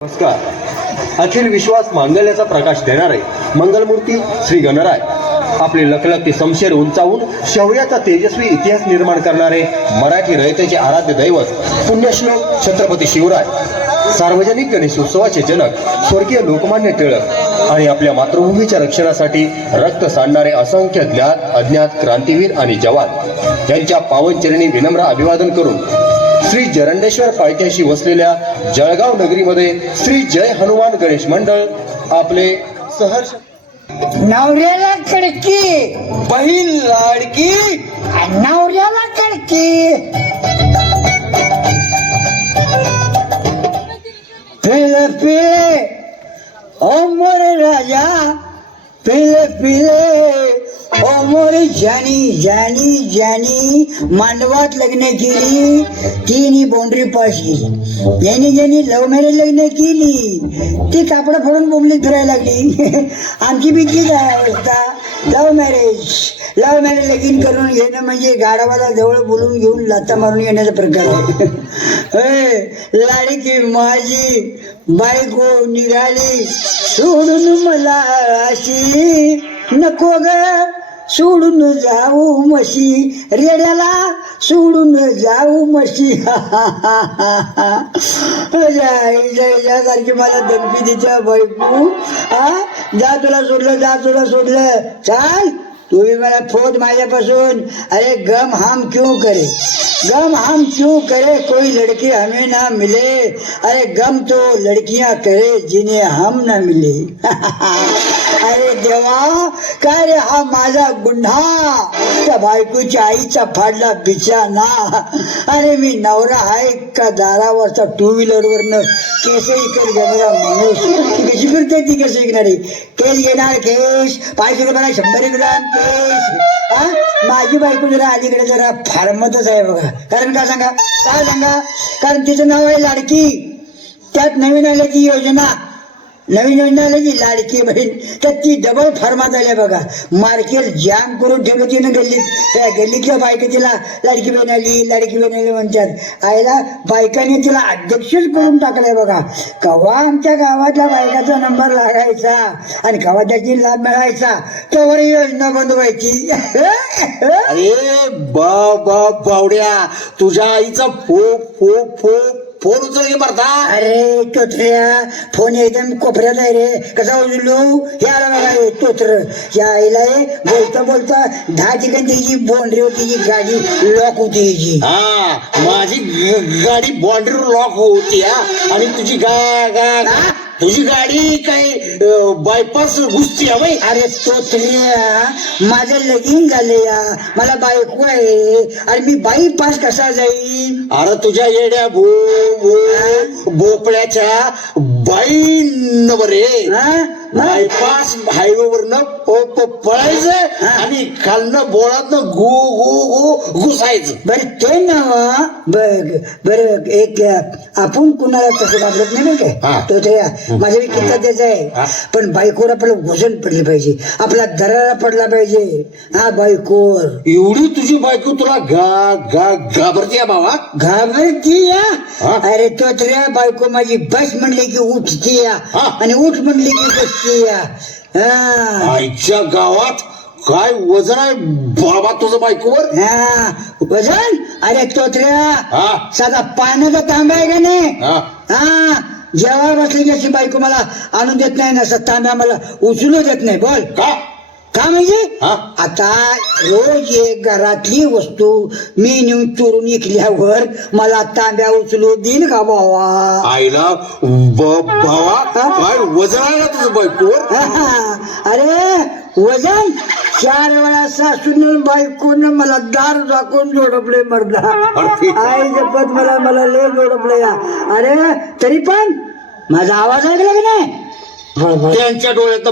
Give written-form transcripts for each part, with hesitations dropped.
नमस्कार. अखिल विश्वास मांगल्याचा प्रकाश देणारे मंगलमूर्ती श्री गणराय आपले लखलखती शमशेर उंचावून शौर्याचा तेजस्वी इतिहास निर्माण करणारे मराठी रयतेचे आराध्य दैवत पुण्यश्लोक छत्रपती शिवराय, सार्वजनिक गणेश उत्सवाचे जनक स्वर्गीय लोकमान्य टिळक आणि आपल्या मातृभूमीच्या रक्षणासाठी रक्त सांडणारे असंख्य ज्ञात अज्ञात क्रांतीवीर आणि जवान यांच्या पावनचरणी विनम्र अभिवादन करून श्री जरंडेश्वर पायथ्याशी वसलेल्या जळगाव नगरीमध्ये श्री जय हनुमान गणेश मंडळ आपले सहर्ष नवऱ्याला कडकी बहीण लाडकी नवऱ्याला कडकी पिले पिले ओ मोरे राजा पिले पिले ओ मोरे जानी जानी जानी मांडवात लग्न केली तिने बाउंड्री पास केली. ज्यांनी ज्यांनी लव्ह मॅरेज लग्न केली ती कापडं फोडून बोंबलीत फिरायला लागली. आमची भीतीच आहे अवस्था. लव्ह मॅरेज लगीन करून घेणं म्हणजे गाडावाला जवळ बोलून घेऊन लाथा मारून येण्याचा प्रकार आहे. लाडकी माझी बायको निघाली सोडून मला अशी, नको ग सोडून जाऊ मशी, रेड्याला सोडून जाऊ मशी. सारखी मला धमकी तिच्या बायको, जा तुला सोडलं चाल तुम्ही मला फोन माझ्यापासून. अरे गम हम क्यों करे कोई लड़की हमें ना मिले, अरे गम तो लड़कियां करे जिन्हें हम ना मिले. अरे देवा काय रे हा माझा गुन्हा, त्या बायकोच्या आईचा फाडला बिचाना. अरे मी नवरा आहे का दारावरचा टू व्हीलरवरनं केस इकडे घेणारा माणूस. ती कशी फिरते, ती कशी ऐकणारी. केस घेणार केस 500 रुपयाला 100 ग्राम केस. माझी बायको जरा अलीकडे जरा फार्मतच आहे बघा. कारण काय सांगा कारण तिचं नाव आहे लाडकी. त्यात नवीन आल्याची योजना आल्याची लाडकी बहीण, तर ती डबल फार्मात आल्या बघा. मार्केट जाम करून ठेवलं तिनं गल्लीत. त्या गल्लीतल्या बायका तिला लाडकी बहीण आली म्हणतात. आईला बायकाने तिला अध्यक्षच करून टाकलंय बघा. कवा आमच्या गावातल्या बायकाचा नंबर लागायचा आणि कवा त्याची लाभ मिळायचा त्यावर योजना बंद व्हायची. अरे बावड्या, तुझ्या आईचा फोन उचल मारता. अरे तोत्र्या फोन एकदम कोपऱ्यात आहे रे. कसा उचलू हे आला बघा तोत्र. या आईला बोलता 10 ठिकाणी त्याची बाउंड्री होती, त्याची गाडी लॉक होती याची. माझी गाडी बाउंड्रीवर लॉक होती आणि तुझी गाडी काय बायपास घुसती आहे. अरे तोत्र्या माझं लगीन झाले या, मला बायको आहे आणि मी बाईपास कसा जाईल. अरे तुझ्या येड्या भोपळ्याच्या बाईंवर बायपास हायवेवरनं पळायचं आणि खालनं बोळातनं घुसायचं. बर ते ना बर एक आपण कुणाला तसं घाबरत नाही काय. तो ते माझ्या किती त्याच आहे, पण बायकोवर आपलं वजन पडलं पाहिजे, आपला दरारा पडला पाहिजे. बायकोवर एवढी तुझी बायको तुला घाबरती बाबा? घाबरती या. अरे तो तरी बायको माझी बस म्हणली की उठती या आणि उठ म्हणली की बसती या. आईच्या गावात काय वजन आहे बाबा तुझं बायकोवर? वजन? अरे तोत्र्या साधा पाण्याचा तांबा आहे का नाही. जेव्हा बसली की अशी बायको मला आणून देत नाही ना, तांब्या मला उचलू देत नाही. बोल का म्हणजे आता रोज एक घरातली वस्तू मी नेऊन चोरून विकल्यावर मला तांब्या उचलू देईल का भावा? आईला भावा काय वजन आहे ना तुझं बायकोवर? अरे वजन 4 वेळा सासून बायकोन मला दार झाकून जोडपले मर्दा. आई जपत मला लय जोडपले या. अरे तरी पण माझा आवाज ऐकला की नाही? त्यांच्या डोळ्यात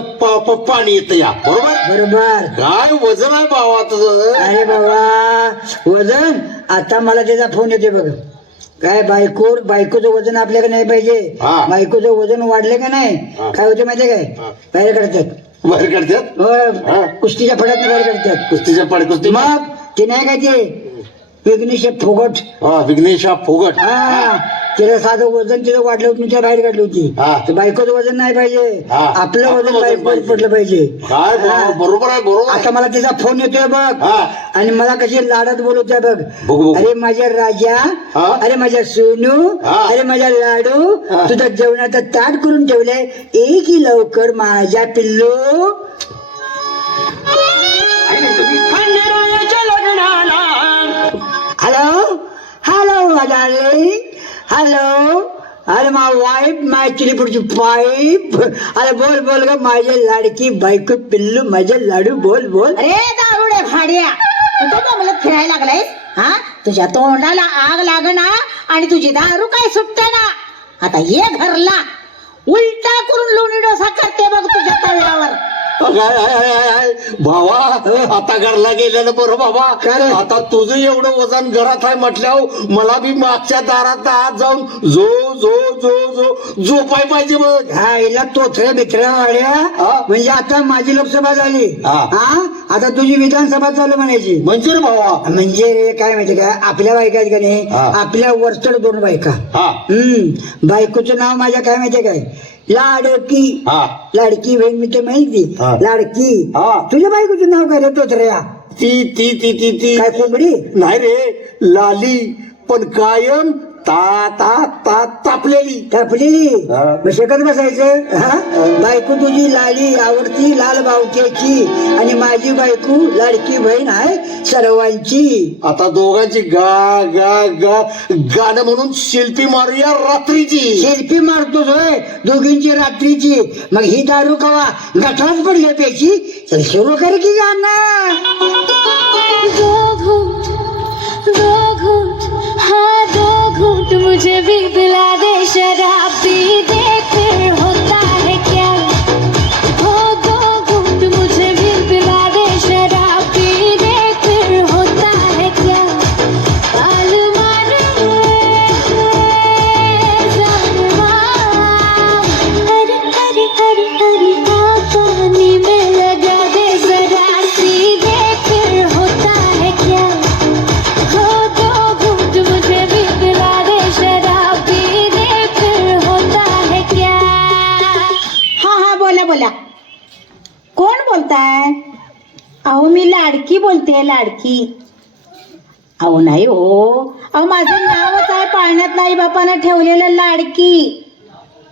पाणी येतं या. बरोबर. काय वजन आहे बाबा तुझं? अरे बाबा वजन, आता मला त्याचा फोन येते बघ. काय बायकोचं वजन आपल्याकडे नाही पाहिजे. बायकोचं वजन वाढलं का नाही काय होते माहितीये काय? बाहेर काढतात. कुस्तीच्या फड्यात बाहेर काढतात. कुस्तीच्या फड कुस्ती. मग ते नाही काय ते विघ्नेश फुगट. विघ्नेशा फोगट. हा तिला साधं वजन तिचं वाढलं होतं, तिच्या बाहेर काढली होती. हा. तर बायकोचं वजन नाही पाहिजे, हा. आपलं आपलं वजन वजन बायकोवर पाहिजे. पडलं पाहिजे. काय हा. बरोबर आहे, बरोबर आहे. आता मला तिचा फोन येतोय बघ, हा. आणि मला कशी लाडात बोलवत्या बघ. बघू. अरे माझ्या राजा, हा. अरे माझ्या सोनू, हा. अरे माझ्या लाडू, हा. तुझं जेवणाचं ताट करून ठेवलंय, ये की लवकर माझ्या पिल्लू. Hello hello darling, hello. अरे माय वाईफ, माय चिलीपुरची पाईप. अरे बोल बोल ग माझे लाडकी बायको पिल्लू, माझे लाडू, बोल बोल. अरे दारुडे भाड्या, कुठं जंगलात फिरायला लागलायस? हा, तुझ्या तोंडाला आग लागना आणि तुझी दारू काय सुटते ना. आता ये घरला, उलटा करून लोणी डोसा करते बघ तुझ्या तव्यावर. भावा, आता घरला गेलेलं बरं बाबा. काय रे? आता तुझं एवढं वजन घरात आहे म्हटल्यावर मला बी मागच्या दारात आत जाऊन जो जो जो जो झोपाय पाहिजे बघ. हा हिला तोथऱ्या बिथऱ्या वाड्या. हा. म्हणजे आता माझी लोकसभा झाली, हा. हा आता तुझी विधानसभा चालू म्हणायची. म्हणजे रे भावा. म्हणजे रे काय माहिती काय, आपल्या बायका आहेत का नाही, हा. आपल्या वरचढ दोन बायका. हा. बायकोचं नाव माझ्या काय माहितीये काय, लाडकी. हा. लाडकी बहीण मी तर माहिती, हा. लाडकी. हा. तुझ्या बायकोचं नाव काय रे तोत्र्या? ती ती ती ती ती काय कोंबडी? नाही रे, लाली, पण कायम ता ता ता तापलेली. तापलेली. हा. मग शकत बसायचं. हा बायको तुझी लाली आवडती लाल बावट्याची, आणि माझी बायको लाडकी बहीण आहे सर्वांची. आता दोघांची गा गा गा गाणं म्हणून शिल्पी मारूया रात्रीची. सेल्फी मारतोच होय दोघींची रात्रीची. मग ही दारू कवा गठात पडल्या प्यायची. चल सुरू कर की गाणं. दो घूट हाँ दो घूट मुझे भी पिला दे, शराब पी दे फिर होता है क्या. हो दो घूट मुझे भी पिला दे, शराब पी दे फिर होता है क्या. पाल मारे जानवा, हरे हरे हरे हरे पानी में लगा दे, जरा सी दे फिर होता है क्या. हो दो घूट मुझे भी पिला दे, शराब पी दे फिर होता है क्या. हा हा बोला बोला, कोण बोलताय? अहो मी लाडकी बोलते, लाडकी. अहो नाही हो, अहो माझं नावच आहे पाळण्यात आई बापानं ठेवलेलं लाडकी.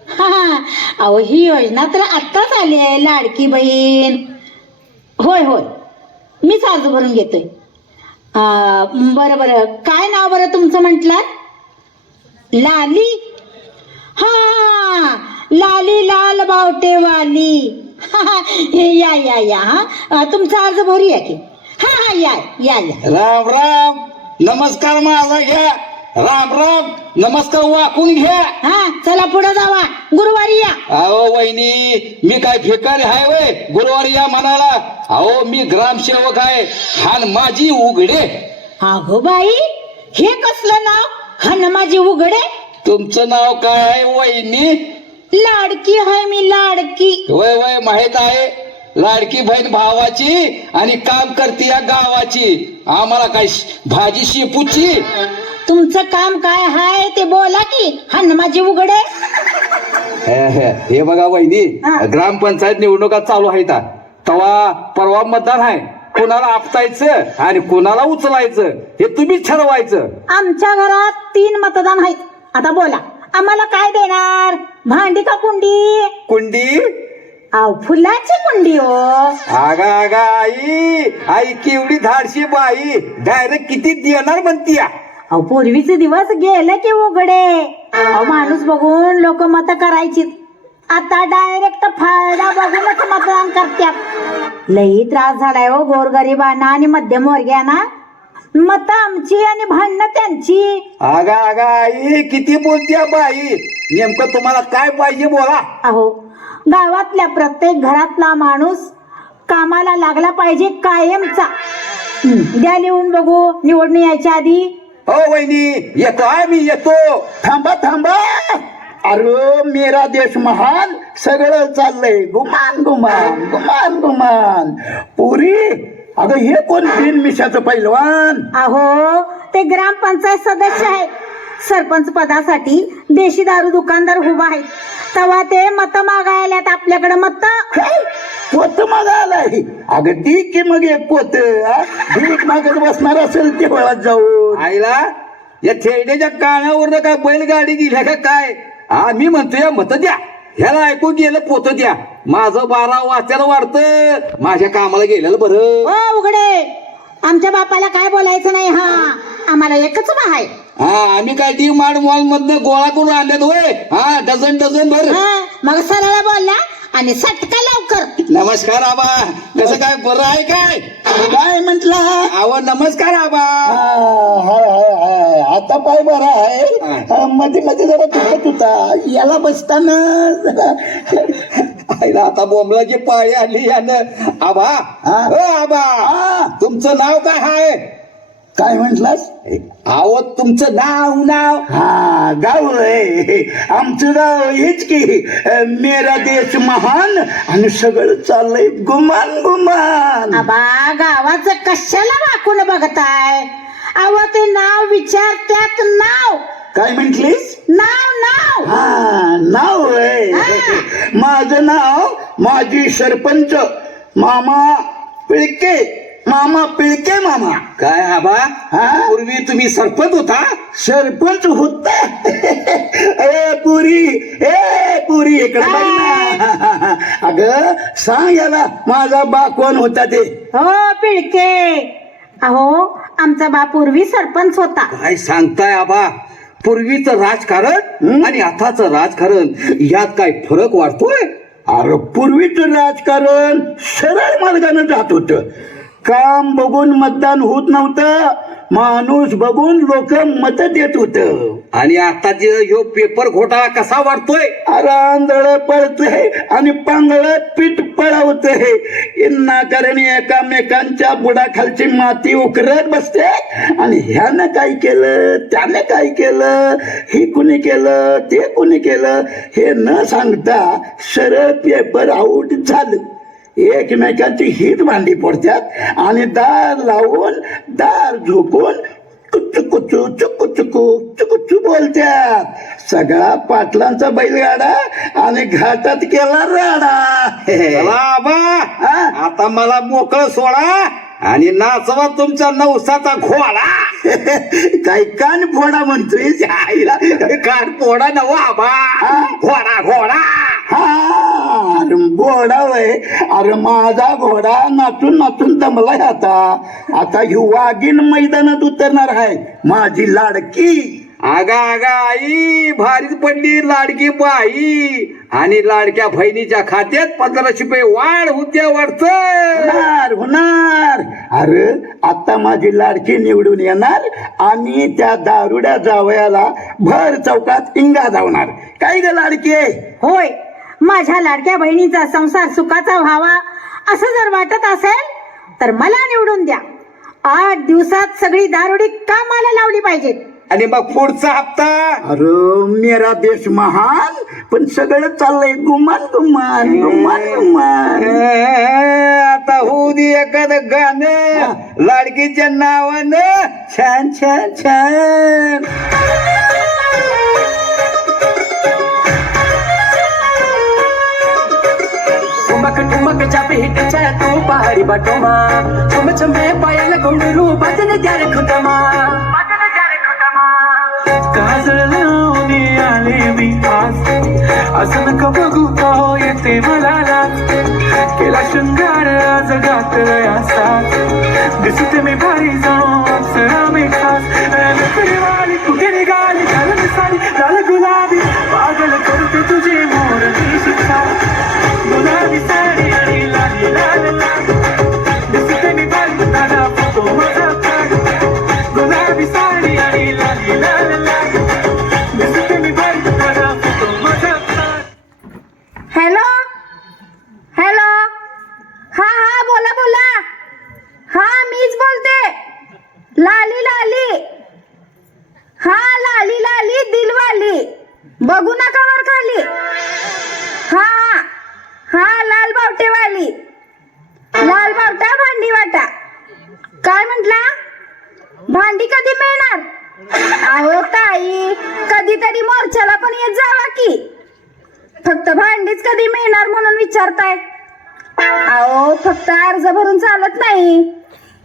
हा हा, अहो ही योजना तर आत्ताच आली आहे, लाडकी बहीण. होय होय, मीच अर्ज भरून घेतोय. बरं बरं, काय नाव बरं तुमचं म्हटलं? लाली. हा लाली लाल बावटेवाली. या या या, हा तुमचा अर्ज भरूया की. हा हा या या या. राम राम, नमस्कार माझा घ्या. राम राम, नमस्कार वाकून घ्या. हा चला पुढे जावा, गुरुवारी या. अहो वहिनी, मी काय भिकारी आहे वय गुरुवारी या म्हणाला. अहो मी ग्रामसेवक आहे, हान माझी उघडे. अगो बाई, हे कसलं नाव, हा माझी उघडे. तुमचं नाव काय आहे वहिनी? लाडकी आहे मी, लाडकी. वय वय माहित आहे, लाडकी बहीण भावाची आणि काम करते या गावाची. आम्हाला काय भाजी शेपूची. तुमचं काम काय हाय ते बोला की, हा माझी उघडे. हे बघा वहिनी, हा. ग्रामपंचायत निवडणुका चालू आहेत. तवा परवा मतदान आहे. कुणाला आपटायचं आणि कुणाला उचलायचं हे तुम्हीच ठरवायचं. आमच्या घरात 3 मतदान आहेत. आता बोला, आम्हाला काय देणार, भांडी का कुंडी? कुंडी. अहो फुलाची कुंडी हो. आगा आगा आई, आई केवढी धाडशी बाई, डायरेक्ट किती देणार म्हणती. अहो पूर्वीचे दिवस गेले की उघडे. अहो माणूस बघून लोक मत करायची, आता डायरेक्ट फायदा बघूनच मतदान करतात. लई त्रास झालाय हो गोरगरिबांना आणि मध्यमवर्गीयांना. मत आमची आणि भांडणं त्यांची. आगा आगा आई, किती बोलतीया बाई. नेमकं तुम्हाला काय पाहिजे बोला. अहो गावातल्या प्रत्येक घरातला माणूस कामाला लागला पाहिजे कायमचा. द्या लिहून बघू निवडणूक यायच्या आधी. हो वहिनी, येतो आहे मी, येतो. थांबा थांबा. अरे मेरा देश महान, सगळं चाललंय गुमान गुमान गुमान गुमान. पुरी, अगं हे कोण बिन मिशाचं पैलवान? अहो ते ग्रामपंचायत सदस्य आहेत. सरपंच पदासाठी देशी दारू दुकानदार उभा आहेत. तेव्हा ते मत मागायला आपल्याकडे मत. पोत मागायलाय अगं ती की मग एक पोत भीक मागत बसणार असेल ते वळत जाऊन. आईला या थेरड्याच्या कानावर काय बैलगाडी गेल्या का काय? मी म्हणतो या मत द्या, ह्याला ऐकून गेलं पोत द्या. माझं 12 वाचायला वाढतं, माझ्या कामाला गेलेलं बरं. हो उघडे, आमच्या बापाला काय बोलायचं नाही. हा आम्हाला एकच बा आहे. आम्ही काय डी मार्ट मॉल मधनं गोळा करून आणल्यात होय. डझन डझन भर. मग सरळ बोलला आणि सटका लवकर. नमस्कार आबा, कसं काय बरं आहे काय? काय म्हंटला? आवा नमस्कार आबा. आता पाय बरा आहे. मध्ये मध्ये जरा दुखत होता, याला बसताना आईला आता बोंबलाची पाळी आली यानं. आबा आबा, तुमचं नाव काय आहे? काय म्हंटलास? आहो तुमचं नाव. गाव आहे आमचं गाव हेच की मेरा देश महान आणि सगळं चाललंय गुमान गुमान. आबा गावाचं कशाला वाकून बघताय? अव ते नाव विचारत्यात नाव. काय म्हंटलीस? नाव नाव आहे. माझं नाव माजी सरपंच मामा पिळके मामा. काय आबा, पूर्वी तुम्ही सरपंच होता? सरपंच होता? पुरी इकडे बघ ना. अगं सांग याला माझा बा कोण होता ते. हो पिळके. अहो आमचा बा पूर्वी सरपंच होता. काय सांगताय आबा? पूर्वीचं राजकारण आणि आताचं राजकारण यात काय फरक वाटतोय? अरे पूर्वीचं राजकारण सरळ मार्गाने जात होत. काम बघून मतदान होत नव्हतं, माणूस बघून लोक मत देत होत. आणि आता जे ह्यो पेपर घोटाळा कसा वाटतोय? अरे आंधळ पळतय आणि पांगळ पीठ पळवतय. कारण एकामेकांच्या बुडाखालची माती उकरत बसते. आणि ह्यानं काय केलं, त्याने काय केलं, हे कुणी केलं, ते कुणी केलं हे न सांगता सरळ पेपर आऊट झालं. एकमेकांची हित भांडी पडतात आणि दार लावून दार झोपून कुचू चुकू बोलत्यात. सगळा पाटलांचा बैलगाडा आणि घाटात केला राडा. चला आबा, आता मला मोकळं सोडा आणि नाचवा तुमचा नवसाचा घोडा. काय कान फोडा म्हणतोय? आईला कान फोडा नवा आबा, घोडा. अरे घोडा वय. अरे माझा घोडा नाचून दमलाय. आता ही वाघीण मैदानात उतरणार आहे माझी लाडकी. आगा आई, भारीच पडली लाडकी बाई. आणि लाडक्या बहिणीच्या खात्यात 1500 रुपये वाढ होत्या वाटतं. होणार. अरे आता माझी लाडकी निवडून येणार आणि त्या दारुड्या जावयाला भर चौकात इंगा धावणार. काय ग लाडकी? होय, माझ्या लाडक्या बहिणीचा संसार सुखाचा व्हावा असं जर वाटत असेल तर मला निवडून द्या. 8 दिवसात सगळी दारुडी कामाला लावली पाहिजेत. आणि मग पुढचा हप्ता? अरे मेरा देश महान, पण सगळं चाललंय गुमान गुमान गुमान गुमान. आता होऊ दे एखादं गाणं लाडकीच्या नावानं. छान छान छान. ठुमक चापे हिटच्या तू पहाडी बाटोमा. छुमे पायाला घोंगरू बाजन त्यार खुटमा. काजळ लावून आले मी आज, असं नका बघू पाहो येते मला लाज. केला शृंगार आज घातलंय असाच, दिसते मी भारी जाऊन अप्सरा मी खास. वाली कुठे निघाली घालून साडी लाल गुलाबी, पागल करते तुझे मोर शिक्षा. गुलाबी साडी आणि लाली लाल लाल, दिसते मी भारी दादा फोटो माझा काढ. गुलाबी साडी आणि लाली लाल लाल, दिसते मी भारी दादा फोटो माझा काढ. Hello hello. हा बोला. हा मीच बोलते. लाली लाली दिलवाली, बघू नका वर खाली. हा लाल बावटेवाली, लाल बावटा भांडी वाटा. काय म्हंटला? भांडी कधी मिळणार? अहो ताई, कधीतरी मोर्चाला पण येत जावा की. फक्त भांडीच कधी मिळणार म्हणून विचारताय? अहो फक्त अर्ज भरून चालत नाही,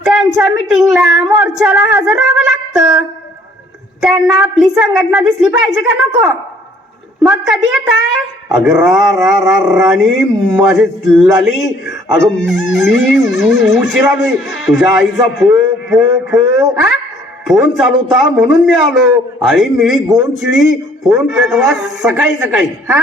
त्यांच्या मीटिंगला मोर्चाला हजर राहावं लागतं. त्यांना आपली संघटना दिसली पाहिजे का नको? मग कधी येत आहे? अगं राणी माझे लाली, अगं मी उशिरा आलोय. तुझ्या आईचा फोन चालू होता म्हणून मी आलो. आणि मिळी गोन चिळी फोन पेटवा सकाळी सकाळी. हा,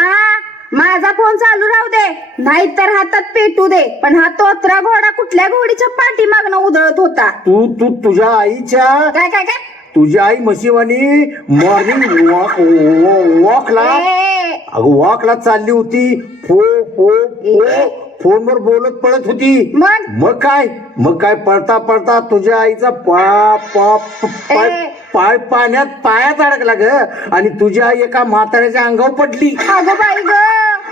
माझा फोन चालू राहू दे, नाहीतर हातात पेटू दे. पण हा तोत्रा घोडा कुठल्या घोडीच्या पाठीमागनं उधळत होता? तू तुझ्या आईच्या काय काय काय? तुझी आई म्हशीवानी मॉर्निंग वॉकला अगं वॉकला चालली होती. फोनवर बोलत पळत होती. मग काय पळता पळता तुझ्या आईचा पायात अडकला ग. आणि तुझ्या आई एका म्हाताऱ्याच्या अंगावर पडली. अगं बाई ग,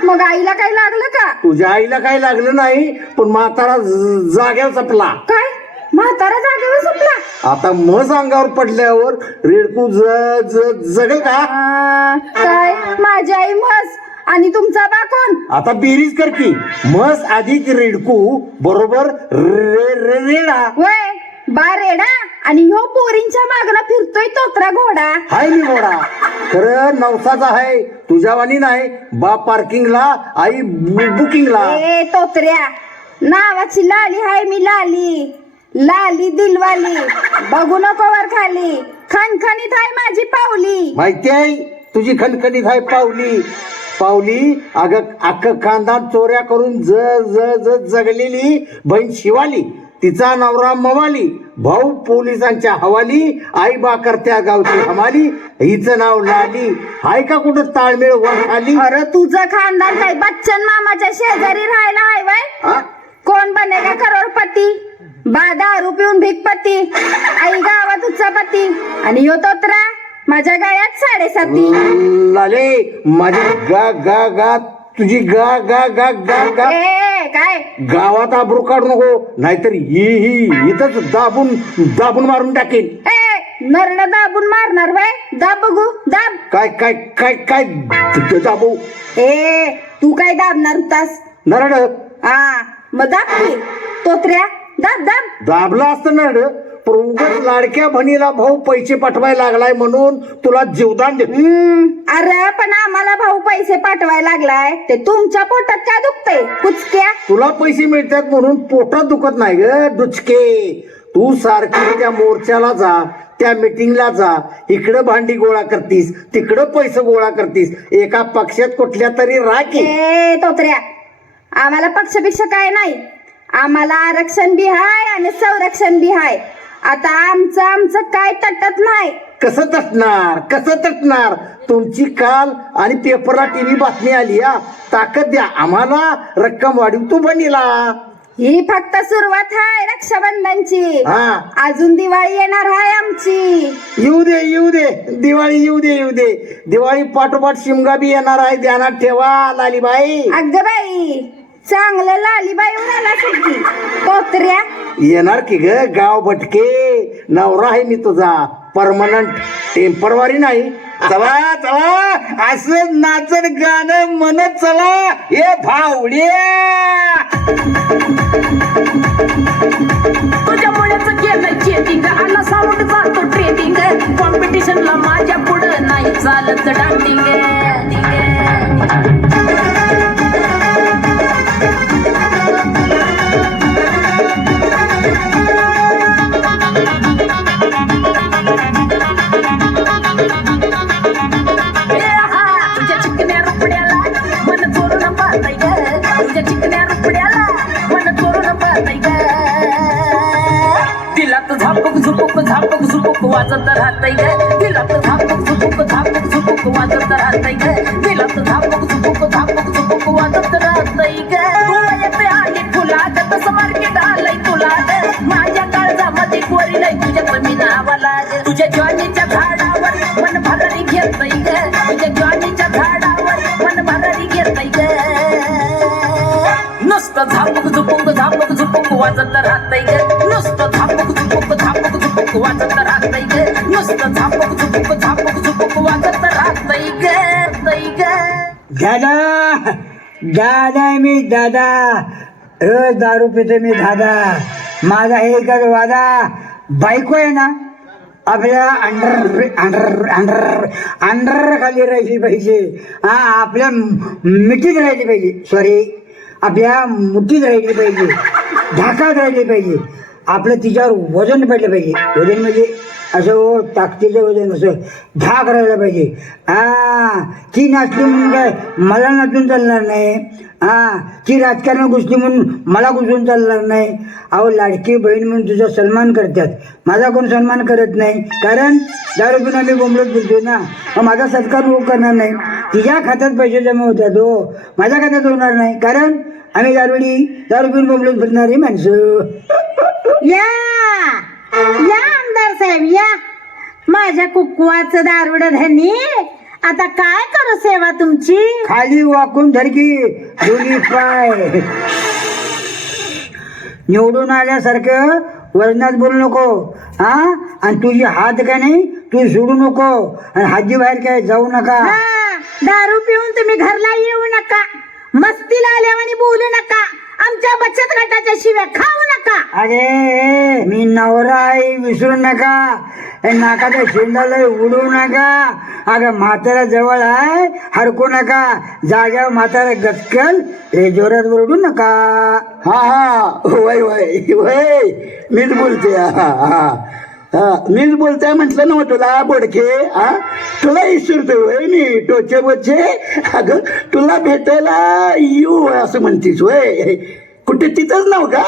मग आईला काही लागलं का? तुझ्या आईला काही लागलं नाही, पण म्हातारा जाग्यावर चपला. काय? म्हातारा जागेवर संपला? आता म्हस अंगावर पडल्यावर रेडकू जगल का? काय माझी आई म्हस आणि तुमचा बा कोण? आता बेरीज कर की. म्हस अधिक रेडकू बरोबर रेडा. वय बा रेडा आणि ह्यो पोरींच्या मागणं फिरतोय तोत्रा घोडा. हाय मी घोडा खरं नवसाचा आहे, तुझ्यावानी नाही. बा पार्किंगला, आई बुकिंगला. ए तोत्र्या, नावाची लाली हाय मी, लाली लाली दिलवाली. बघू नको वर खाली, खणखणीत हाय माझी पावली. माहिती आहे तुझी खणखणीत आहे पावली. अगं अख्खं खानदान चोऱ्या करून जगलेली बहीण शिवाली, तिचा नवरा मवाली, भाऊ पोलिसांच्या हवाली, आई बाकर त्या गावची हमाली, हिचं नाव लाली. हाय का कुठं ताळमेळ वर खाली? अरे तुझं खानदान काय बच्चन मामाच्या शेजारी राहायला हाय वय? कोण बनेगा करोडपती? बा दारू पिऊन भिकपती, आई गावात उच्चापती, आणि ह्यो तोत्रा माझ्या गळ्यात 7.5. लाले माझी गा गा गा तुझी गा गा गा गा गा. काय गावात आबरू काढू नको, नाहीतर ही इथंच दाबून मारून टाकेन. नरड दाबून मारणार वय? दाब बघू, दाब. काय काय काय काय दाबू? तू काय दाबणार होतास? नरड. हा मग दाब की तोत्र्या, दाब दाब. दाबला असतं नरड, पण उगाच लाडक्या बहिणीला भाऊ पैसे पाठवायला लागलाय म्हणून तुला जीवदान देतो. अरे पण आम्हाला भाऊ पैसे पाठवायला लागलाय, ते तुमच्या पोटात का दुखतंय कुचक्या? तुला पैसे मिळतात म्हणून पोटात दुखत नाही ग दुचके. तू सारखी त्या मोर्चाला जा, त्या मीटिंगला जा, इकडं भांडी गोळा करतीस, तिकडं पैसे गोळा करतीस. एका पक्षात कुठल्या तरी राखी. तोत्र्या, आम्हाला पक्षपेक्ष काय नाही, आम्हाला आरक्षण बी हाय आणि संरक्षण बी हाय. आता आमचं काय तटत नाही. कसं तटणार? तुमची काल आणि पेपरला टीव्ही बातमी आली. ताकद द्या आम्हाला, रक्कम वाढीव तू बनीला. ही फक्त सुरुवात आहे रक्षाबंधनची. अजून दिवाळी येणार आहे आमची. येऊ दे दिवाळी येऊ दे. दिवाळी पाठोपाठ शिमगा बी येणार आहे, ध्यानात ठेवा लालीबाई. अगं बाई, चांगलं लालीबाई उराला सुद्धी. तोत्र्या येणार की ग, गाव भटके. नवरा आहे मी तुझा, परमनंट, टेम्परवारी नाही. चला असं नाचत गाणं म्हणत चला हे भावड्या. तुझ्यामुळेच केलं चेटिंग, आला साऊंड जातो ट्रेडिंग. कॉम्पिटिशनला माझ्या पुढं नाही चालत डान्सिंग. झापक झुपक वाजत राहतय ग, दिलात झापक झुपक वाजत राहतय ग, दिलात झापक झुपक वाजत राहतय ग. तुला येते आली फुलाग, तसं मार्केट आलंय तुला ग. माझ्या काळजामध्ये कोरिलय तुझ्या जमिनावाला ग. तुझ्या ज्वानीच्या झाडावर मन भरारी घेतय ग, तुझ्या ज्वानीच्या झाडावर मन भरारी घेतय ग. नुसतं झापक झुपक वाजत राहतय ग, नुसतं झापक झुपक वाजत राहतय. दादा दादा आहे मी दादा, रोज दारू पितो मी दादा. माझा एकच वादा, बायको आहे ना आपल्या अंडर अंडर अंडर अंडर खाली राहिली पाहिजे. हा आपल्या मिठीत राहिली पाहिजे, सॉरी आपल्या मुठीत राहिली पाहिजे, ढाकात राहिली पाहिजे. आपलं तिच्यावर वजन पडलं पाहिजे. वजन म्हणजे असं ताकदीचं वजन, असं धाक राहायला पाहिजे. ती नाचली म्हणून काय मला नाचून चालणार नाही. ती राजकारण घुसली म्हणून मला घुसून चालणार नाही. अहो लाडकी बहीण म्हणून तुझा सन्मान करतात, माझा कोण सन्मान करत नाही. कारण दारू पिऊन आम्ही बोंबलत बोलतोय ना, मग माझा सत्कार लोक करणार नाही. तिच्या खात्यात पैसे जमा होतात हो, माझ्या खात्यात होणार नाही. कारण आम्ही दारू पिऊन बोंबलत फिरणारी माणसं. या या आमदार साहेब या, माझ्या कुकवाचं दारुड धनी. आता काय करू सेवा तुमची? खाली वाकून धरकी दोन्ही पाय, निवडून आल्यासारखं वजनात बोलू नको. आणि तुझी हात का नाही तू सोडू नको, आणि हाजी बाहेर काय जाऊ नका. दारू पिऊन तुम्ही घरला येऊ नका, मस्तीला आल्यावानी बोलू नका, आमच्या बचत गटाच्या शिव्या खाऊ नका. अरे मी नवरा आहे विसरू नका, नाकाच्या शेंडाला उडू नका. अगं म्हातारा जवळ आहे हरकू नका, जाग्यावर म्हातारा गचकल रे जोरात ओरडू नका. वय वय वय मीच बोलते. मीच बोलते म्हटलं ना तुला बोडके. तुला विसरतोय मी टोचे बोचे. अगं तुला भेटायला येऊ असं म्हणतीस वय. कुठे तिथंच नव का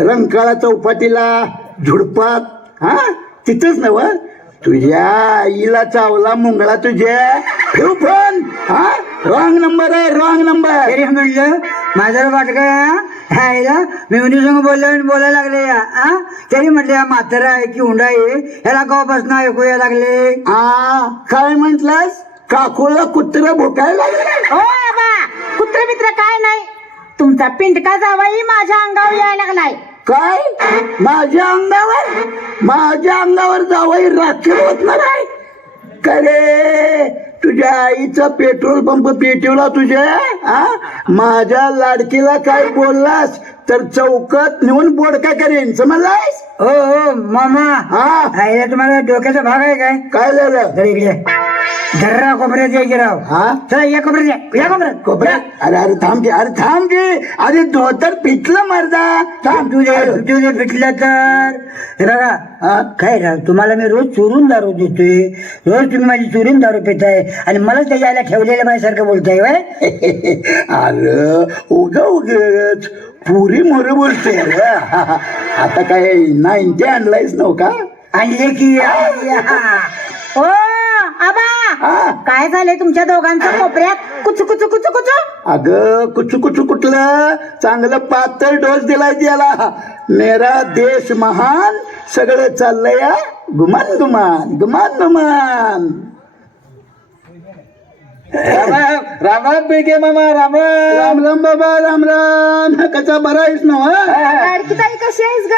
रंकाळा चौपाटीला झुडपात, तिथंच नव. तुझ्या आईला चावला मुंगळा तुझ्या ठेव पण. रॉंग नंबर आहे, रॉंग नंबर. तरी म्हणलं माझा वाटका मी संग बोलायला लागले. तरी म्हटलं म्हातारा आहे की हुंडा आहे, ह्याला कवापासून ऐकूया लागले. काय म्हंटलास? काकोला कुत्र भोकायला लागले. हो बाबा, कुत्र मित्र काय नाही, तुमचा पिंटका जावाई माझ्या अंगावर यायला लागलाय. काय माझ्या अंगावर जावई राखीव होणार आहे? करे तुझ्या आईचा पेट्रोल पंप पेटवला तुझ्या. माझ्या लाडकीला काय बोललास तर चौकात नेऊन बोडका करेन, समजलास? हो हो मामा. तुम्हाला डोक्याचा भाग आहे काय? काय झालं? इकडे धर्रा कोपऱ्यात यायचे राव. चला या कोपऱ्यात या कोपऱ्यात कोपऱ्यात. अरे थांब की अरे धोतर पिटलं मर्दा. थांब तुझे पिटलं तर. हे बघा काय राव, तुम्हाला मी रोज चोरून दारू देतोय, रोज तुम्ही माझी चोरून दारू पिताय आणि मला त्याच्या ठेवलेल्या माझ्यासारखं बोलताय वय. अरे उगच पुरी मोर बोलते. आता काय 90 आणलायच नव का? आणले की हो आबा, काय झालंय तुमच्या दोघांच्या कोपऱ्यात कुचू कुचू कुचू कुचू? अगं कुचू कुचू कुठलं, चांगलं पातळ डोस दिलाय त्याला. मेरा देश महान, सगळं चाललंय गुमान गुमान गुमान गुमान. राम राम बेगे मामा. राम राम. राम राम बाबा, राम राम. कसा बरा आहेस ना? लाडकी ताई कशी आहेस ग?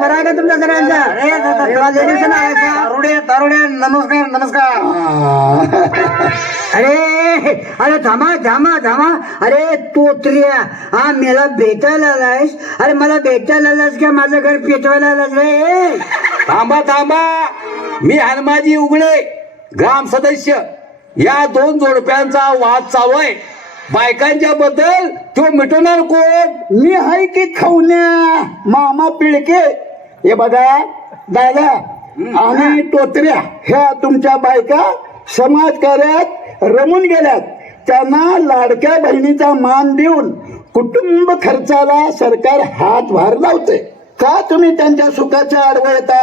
बरं आहे का तुमच्या सगळ्यांचा? नमस्कार नमस्कार. अरे थांबा. अरे तोत्र्या, मला भेटायला आलायस? अरे मला भेटायला आलास का माझं घर पेटवायला आलास रे? थांबा. मी हनुमाजी उघडे, ग्राम सदस्य. या 2 जोडप्यांचा वाद चालू आहे. बायकांच्या बद्दल तो मिटवणार कोण? मी आहे की खवण्या मामा पिळके. हे बघा दादा आणि तोत्र्या, ह्या तुमच्या बायका समाजकार्यात रमून गेल्यात. त्यांना लाडक्या बहिणीचा मान देऊन कुटुंब खर्चाला सरकार हातभार लावते. का तुम्ही त्यांच्या सुखाच्या आडवं येता?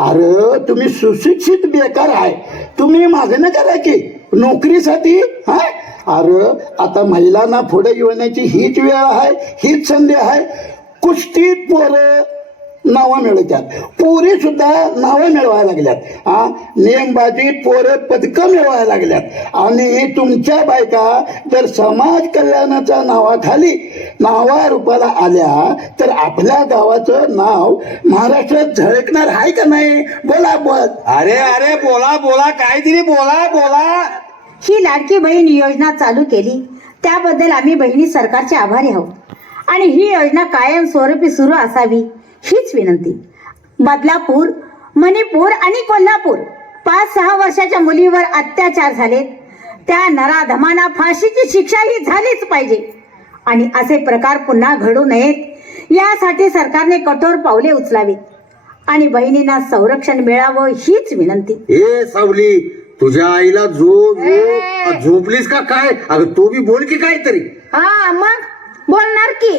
अरे तुम्ही सुशिक्षित बेकार आहे, तुम्ही मागणं करा की नोकरीसाठी. अरे आता महिलांना पुढे येण्याची हीच वेळ आहे, हीच संधी आहे. कुस्तीत पोरं नावं मिळवतात, पोरी सुद्धा नावं मिळवायला लागल्यात. नेमबाजीत पोरं पदकं मिळवायला लागल्यात. आणि तुमच्या बायका जर समाज कल्याणाच्या नावाखाली नावारूपाला आल्या तर आपल्या गावाचं नाव महाराष्ट्रात झळकणार आहे का नाही? बोला बोल. अरे बोला काहीतरी बोला. ही लाडकी बहीण योजना चालू केली त्याबद्दल आम्ही बहिणी सरकारचे आभारी आहोत आणि ही योजना कायमस्वरूपी सुरू असावी हीच विनंती. बदलापूर, मणिपूर आणि कोल्हापूर 5-6 वर्षाच्या मुलीवर अत्याचार झालेत त्या नराधमांना फाशीची शिक्षा ही झालीच पाहिजे आणि असे प्रकार पुन्हा घडू नयेत यासाठी सरकारने कठोर पावले उचलावीत आणि बहिणींना संरक्षण मिळावं हीच विनंती. ए सावली, तुझ्या आईला झोपलीस का काय? अगं तू बी बोल की काहीतरी. हा मग बोलणार की.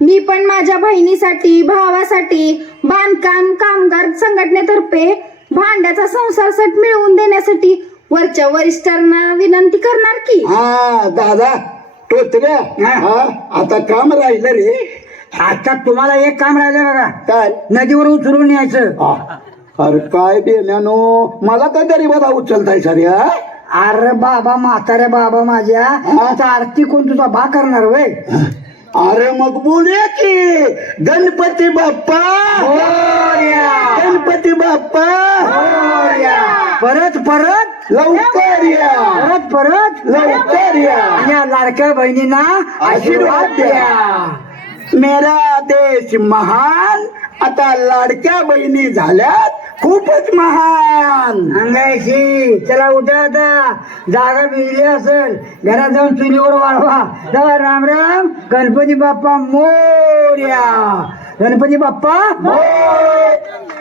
मी पण माझ्या बहिणीसाठी, भावासाठी बांधकाम कामगार संघटनेतर्फे भांड्याचा संसार सेट मिळवून देण्यासाठी वरच्या वरिष्ठांना विनंती करणार की. हा दादा टोचल्या, आता काम राहिलं रे. आता तुम्हाला एक काम राहिलं बघा, काय? नदीवर उचलून यायचं. अरे काय बेल्यानो, मला काय गरीबाला उचलताय सर या? अरे बाबा, म्हाताऱ्या बाबा माझ्या, आता आरती कोण तुझा बा करणार वय? अरे मग बोलूया की. गणपती बाप्पा, गणपती बाप्पा, परत परत लवकर या, परत परत लवकर या. आणि या लाडक्या बहिणींना आशीर्वाद द्या. मेरा देश महान, आता लाडक्या बहिणी झाल्यात खूपच महान. अंगायची चला उठा, आता जागा भिजली असेल, घरात जाऊन चुलीवर वाढवा. चला राम राम. गणपती बाप्पा मोरया. गणपती बाप्पा मोरया.